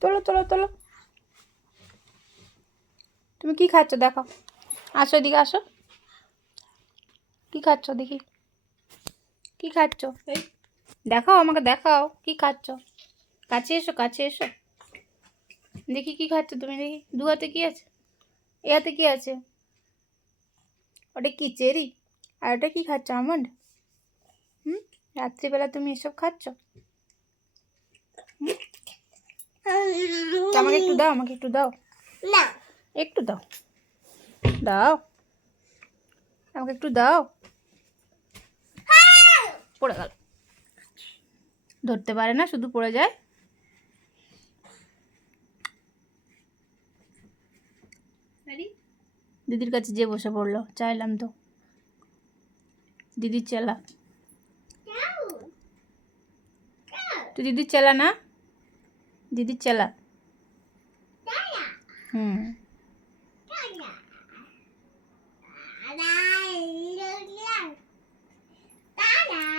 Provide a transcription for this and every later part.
তোলো তোলো তোলো। তুমি কি খাচ্ছ দেখো, আসো এদিকে আসো। কি খাচ্ছ দেখি, কি খাচ্ছ? দেখাও আমাকে, দেখাও কি খাচ্ছ। কাছে এসো, কাছে এসো, দেখি কি খাচ্ছ তুমি। দেখি দু হাতে কি আছে, এ হাতে কি আছে? ওটা কি চেরি? আর ওটা কি খাচ্ছ? আমন্ড? রাত্রিবেলা তুমি এসব খাচ্ছ? আমাকে একটু দাও, আমাকে একটু দাও না, একটু দাও, দাও আমাকে একটু দাও। পড়ে গেল, ধরতে পারে না, শুধু পড়ে যায়। দিদির কাছে যে বসে পড়লো, চাইলাম তো। দিদির চেলা, তুই দিদির চেলা না? দিদির চেলা।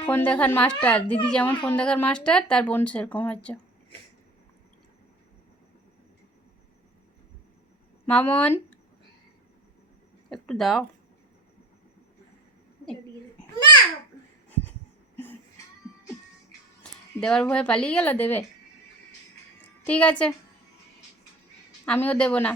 ফোন দেখার মাস্টার, দিদি যেমন ফোন দেখার মাস্টার, তার বোন সেরকম হচ্ছে। মামন একটু দাও। দেওয়ার ভয়ে পালিয়ে গেল, দেবে? ঠিক আছে, আমিও দেব না।